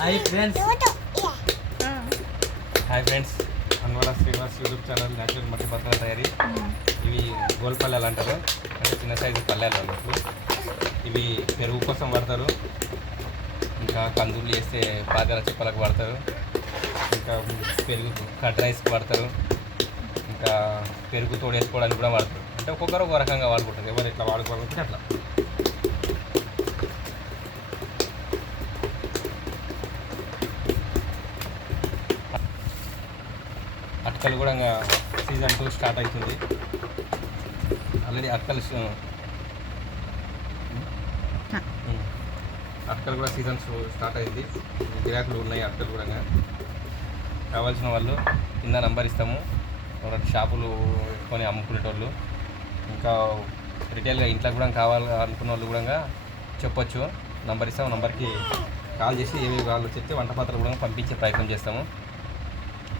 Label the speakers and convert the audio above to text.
Speaker 1: Hi friends hi friends Anvara Srinivas YouTube channel natural మట్టి పత్రాల తయారీ ఇవి గోల్ పల్లెలు అంటారు. అంటే చిన్న సైజు పల్లెలు అన్నట్లు ఇవి పెరుగు కోసం వాడతారు. ఇంకా కందులు వేస్తే పాతల చిప్పలకు వాడతారు. ఇంకా పెరుగు కట్ రైస్కి వాడతారు. ఇంకా పెరుగు తోడు వేసుకోవడానికి కూడా వాడతారు. అంటే ఒక్కొక్కరు ఒక రకంగా వాడుకుంటారు. ఎవరు ఎట్లా వాడుకోవాలంటే అట్లా. అటుకలు కూడా ఇంకా సీజన్ టూ స్టార్ట్ అవుతుంది. Already um. అటుకలు కూడా సీజన్ స్టార్ట్ అయింది. గిరాకులు ఉన్నాయి అటుకలు కూడా. కావాల్సిన వాళ్ళు కింద నంబర్ ఇస్తాము. రెండు షాపులు పెట్టుకొని అమ్ముకునేటోళ్ళు. ఇంకా రిటైల్గా ఇంట్లో కూడా కావాలి అనుకున్న వాళ్ళు కూడా చెప్పొచ్చు. నంబర్ ఇస్తాము. నంబర్కి కాల్ చేసి ఏవి వాళ్ళు చెప్తే వంట పాత్రలు కూడా పంపించే ప్రయత్నం చేస్తాము.